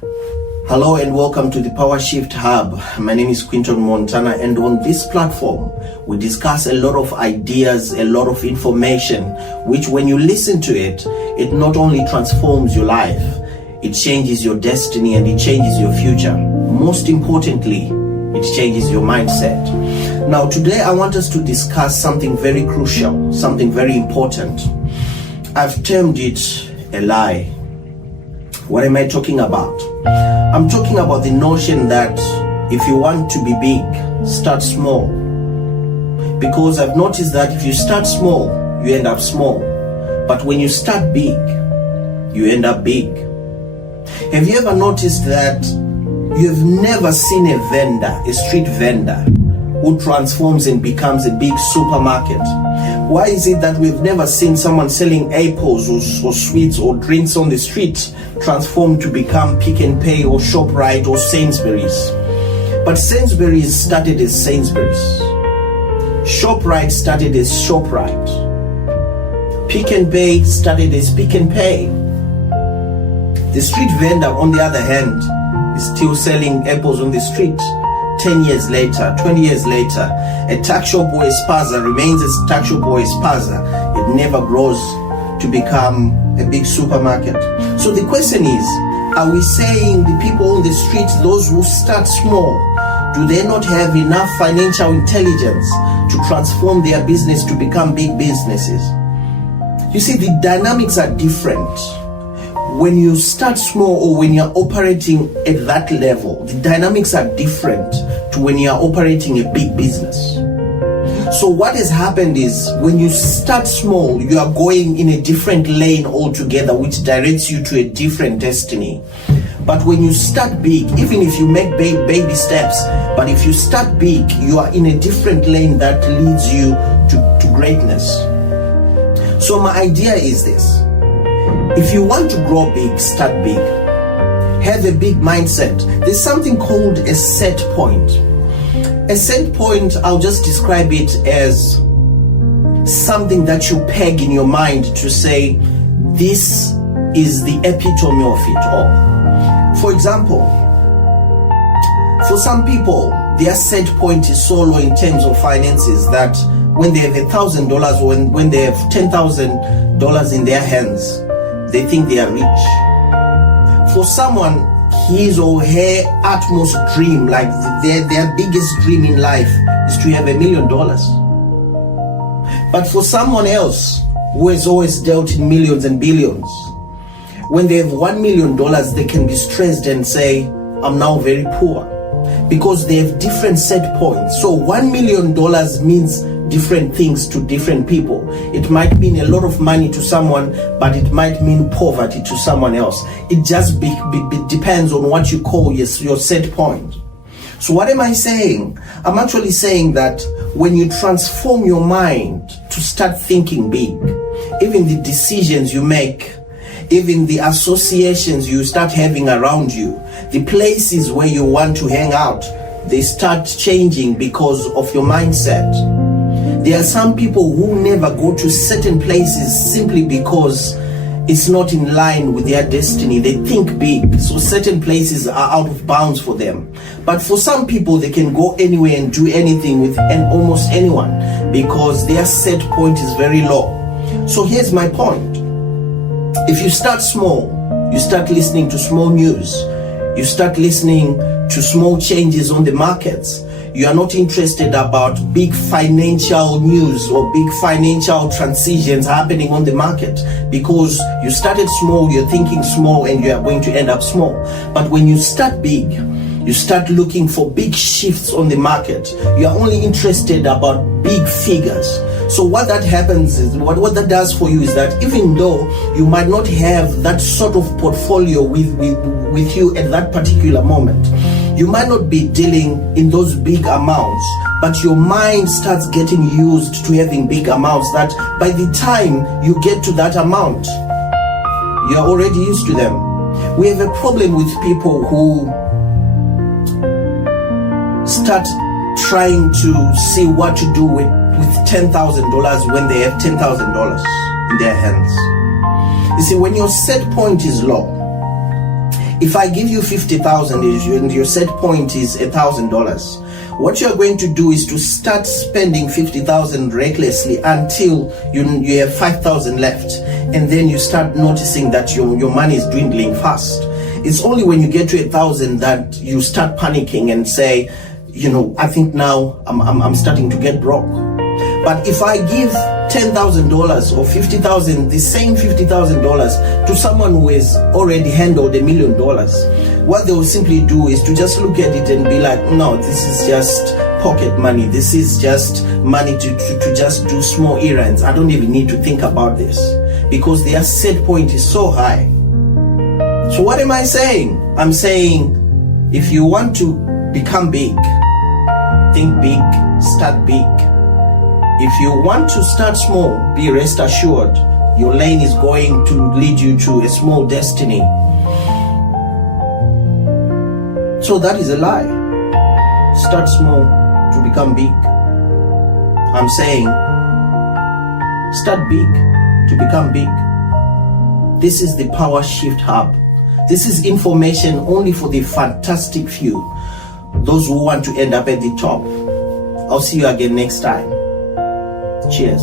Hello and welcome to the Power Shift Hub. My name is Quinton Montana, and on this platform we discuss a lot of ideas, a lot of information, which when you listen to it, it not only transforms your life, it changes your destiny and it changes your future. Most importantly, it changes your mindset. Now today I want us to discuss something very crucial, something very important. I've termed it a lie. What am I talking about? I'm talking about the notion that if you want to be big, start small. Because I've noticed that if you start small, you end up small. But when you start big, you end up big. Have you ever noticed that you've never seen a vendor, a street vendor, who transforms and becomes a big supermarket? Why is it that we've never seen someone selling apples or sweets or drinks on the street transform to become Pick n Pay or ShopRite or Sainsbury's? But Sainsbury's started as Sainsbury's. ShopRite started as ShopRite. Pick n Pay started as Pick n Pay. The street vendor, on the other hand, is still selling apples on the street. 10 years later, 20 years later, a tuck shop or a spaza remains as tuck shop or a spaza. It never grows to become a big supermarket. So the question is, are we saying the people on the streets, those who start small, do they not have enough financial intelligence to transform their business to become big businesses? You see, the dynamics are different. When you start small or when you're operating at that level, the dynamics are different to when you're operating a big business. So what has happened is when you start small, you are going in a different lane altogether, which directs you to a different destiny. But when you start big, even if you make baby steps, but if you start big, you are in a different lane that leads you to greatness. So my idea is this. If you want to grow big, start big. Have a big mindset. There's something called a set point. A set point, I'll just describe it as something that you peg in your mind to say, this is the epitome of it all. For example, for some people, their set point is so low in terms of finances that when they have $1,000 or when they have $10,000 in their hands, they think they are rich. For someone, his or her utmost dream, like their biggest dream in life, is to have $1 million. But for someone else who has always dealt in millions and billions, when they have $1 million, they can be stressed and say, I'm now very poor, because they have different set points. So $1 million means different things to different people. It might mean a lot of money to someone, but it might mean poverty to someone else. It just depends on what you call your set point. So what am I saying? I'm actually saying that when you transform your mind to start thinking big, even the decisions you make, even the associations you start having around you, the places where you want to hang out, they start changing because of your mindset. There are some people who never go to certain places simply because it's not in line with their destiny. They think big, so certain places are out of bounds for them. But for some people, they can go anywhere and do anything with almost anyone because their set point is very low. So here's my point. If you start small, you start listening to small news, you start listening to small changes on the markets, you are not interested about big financial news or big financial transitions happening on the market because you started small, you're thinking small, and you are going to end up small. But when you start big, you start looking for big shifts on the market. You are only interested about big figures. So what that happens is, what that does for you is that even though you might not have that sort of portfolio with you at that particular moment, you might not be dealing in those big amounts, but your mind starts getting used to having big amounts that by the time you get to that amount, you're already used to them. We have a problem with people who start trying to see what to do with $10,000 when they have $10,000 in their hands. You see, when your set point is low, If I give you 50,000 and your set point is $1,000, what you're going to do is to start spending 50,000 recklessly until you have 5,000 left, and then you start noticing that your money is dwindling fast. It's only when you get to 1,000 that you start panicking and say, I think now I'm starting to get broke. But if I give $10,000 or 50,000, the same $50,000 to someone who has already handled $1 million, what they will simply do is to just look at it and be like, no, this is just pocket money. This is just money to just do small errands. I don't even need to think about this, because their set point is so high. So what am I saying? I'm saying, if you want to become big, think big, start big. If you want to start small, be rest assured your lane is going to lead you to a small destiny. So that is a lie. Start small to become big. I'm saying, start big to become big. This is the Power Shift Hub. This is information only for the fantastic few, those who want to end up at the top. I'll see you again next time. Cheers.